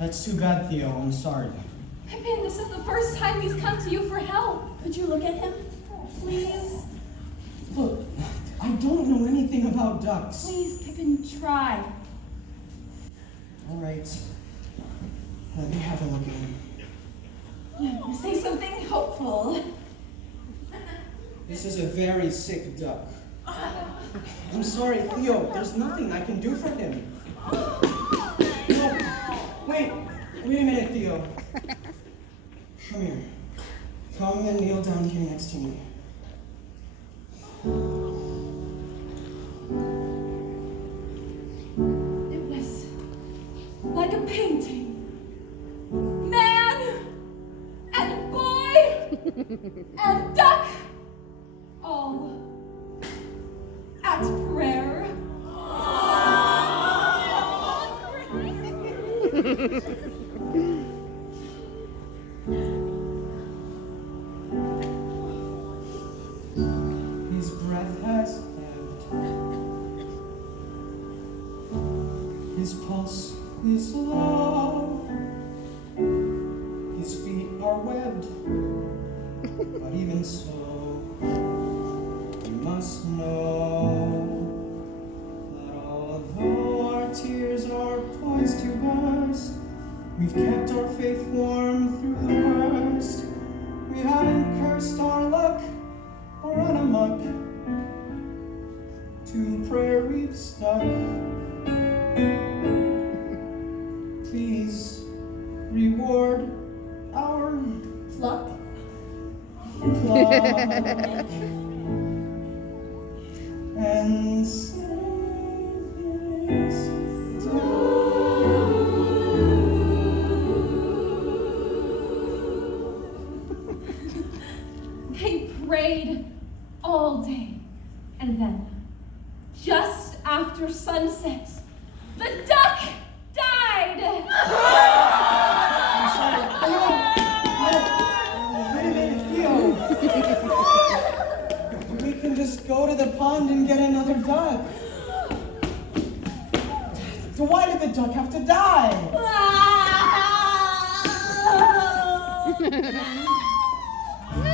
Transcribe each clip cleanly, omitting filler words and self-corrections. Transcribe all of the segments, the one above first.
That's too bad, Theo. I'm sorry. Pippin, this is the first time he's come to you for help. Could you look at him, please? Look, I don't know anything about ducks. Please, Pippin, try. All right. Let me have a look at him. Say something hopeful. This is a very sick duck. I'm sorry, Theo. There's nothing I can do for him. No, wait a minute, Theo. Come here. Come and kneel down here next to me. It was like a painting. Man and boy and duck, all at prayer. His breath has ebbed. His pulse is low. His feet are webbed. But even so, we must know that although our tears are poised to burst, we've kept our faith warm through the worst. We haven't cursed our luck or run amok. To prayer we've stuck. Please reward our Pluck. pluck and save this They prayed all day, and then, just after sunset, the duck died. Wait a minute, Theo. We can just go to the pond and get another duck. So why did the duck have to die?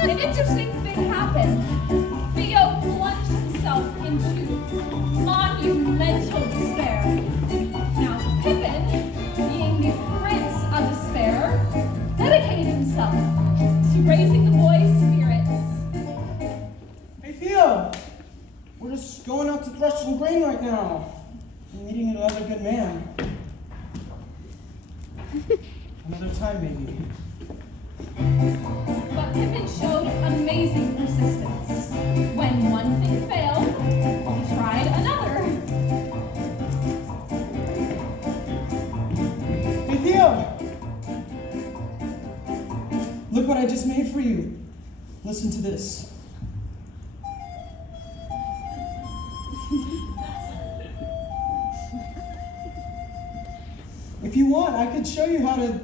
An interesting thing happened. Theo plunged himself into monumental despair. Now, Pippin, being the prince of despair, dedicated himself to raising the boy's spirits. Hey, Theo. We're just going out to thresh some grain right now. I'm meeting another good man. Another time, maybe. But Pippin showed amazing persistence. When one thing failed, he tried another. Hey, Theo! Look what I just made for you. Listen to this. If you want, I could show you how to...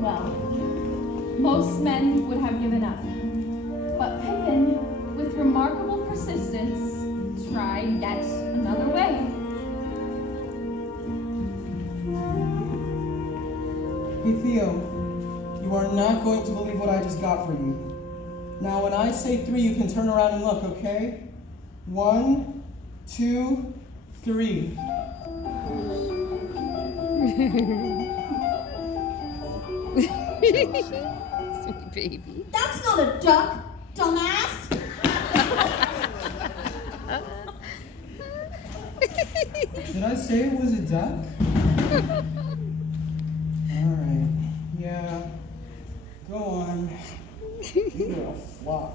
Well, most men would have given up. But Pippin, with remarkable persistence, tried yet another way. Hey, Theo, you are not going to believe what I just got for you. Now, when I say 3, you can turn around and look, okay? 1, 2, 3. Sweet baby. That's not a duck, dumbass. Did I say it was a duck? All right. Yeah. Go on. You're a flop.